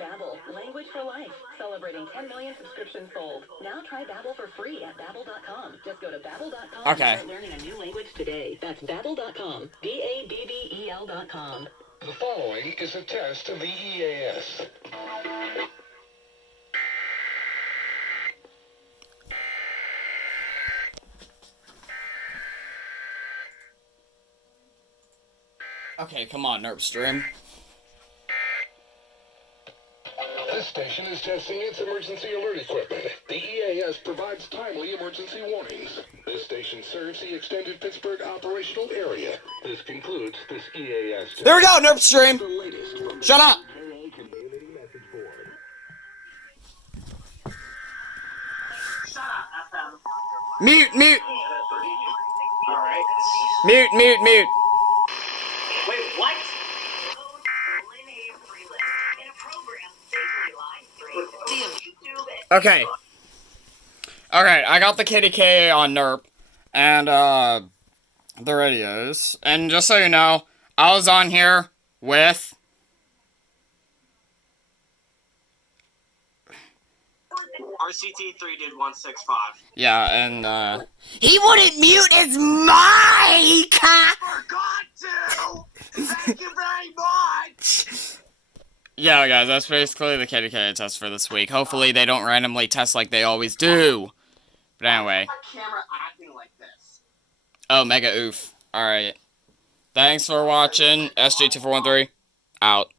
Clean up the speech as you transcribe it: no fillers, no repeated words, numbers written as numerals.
Babbel, language for life. Celebrating 10 million subscriptions sold. Now try Babbel for free at Babbel.com. Just go to Babbel.com Okay. and start learning a new language today. That's Babbel.com. Babbel.com. The following is a test of the EAS. Okay, come on, Nerp stream. This station is testing its emergency alert equipment. The EAS provides timely emergency warnings. This station serves the extended Pittsburgh operational area. This concludes this EAS test. There we go, Nerp stream! Shut up! Community message board. Shut up, FM. Mute, mute! Alright. Mute, mute, mute! Wait, what? Okay. Alright, I got the Kdka on Nerp, and, the radios. And just so you know, I was on here with... RCT3 did 165. Yeah, and, he wouldn't mute his mic! Forgot to! Thank you very much! Yeah, guys, that's basically the Kdka test for this week. Hopefully they don't randomly test like they always do. But anyway. Camera acting like this. Oh, mega oof. Alright. Thanks for watching. SG2413, out.